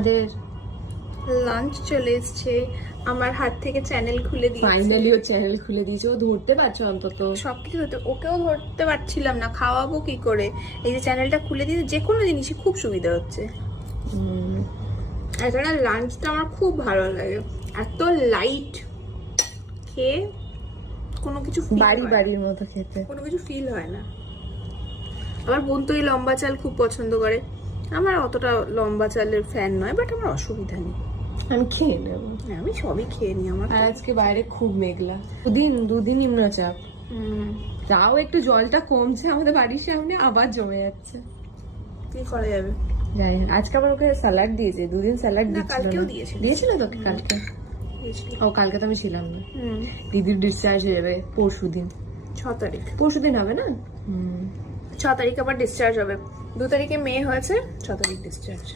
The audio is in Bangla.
আমাদের লাঞ্চ চলে এসছে, আমার হাত থেকে চ্যানেল খুলে দিয়েছে। ফাইনালি ও চ্যানেল খুলে দিয়েছে। ও ধরতে পারছো অন্তত? সবকিছু হতে ওকেও ধরতে পারছিলাম না, খাওয়াবো কি করে। এই যে চ্যানেলটা খুলে দিয়েছে, যে কোনো জিনিসই খুব সুবিধা হচ্ছে। এখানে লাঞ্চটা আমার খুব ভালো লাগে, এত লাইট, খেয়ে কোনো কিছু বাড়ির মতো খেতে, কোনো কিছু ফিল হয় না। আমার বোন তো এই লম্বা চাল খুব পছন্দ করে, আমার অতটা লম্বা চালের ফ্যান নয়, বাট আমার অসুবিধা নেই, আমি খেয়ে নেবো। আমি সবই খেয়ে নিই। আমার আর আজকে বাইরে খুব মেঘলা, দুদিন নিম্নচাপ। তাও একটু জলটা কমছে আমাদের বাড়ির সামনে, আবার জমে যাচ্ছে। কি করা যাবে। যাই হোক, আজকে আবার ওকে স্যালাড দিয়েছে, দুদিন স্যালাড কালকেও দিয়েছিল তোকে কালকে? ও কালকে তো আমি ছিলাম না। দিদির ডিসচার্জ হয়ে যাবে পরশুদিন। 6 তারিখ পরশুদিন হবে না? 6 তারিখ আবার ডিসচার্জ হবে। 2 তারিখে মেয়ে হয়েছে, 6 তারিখ ডিসচার্জ।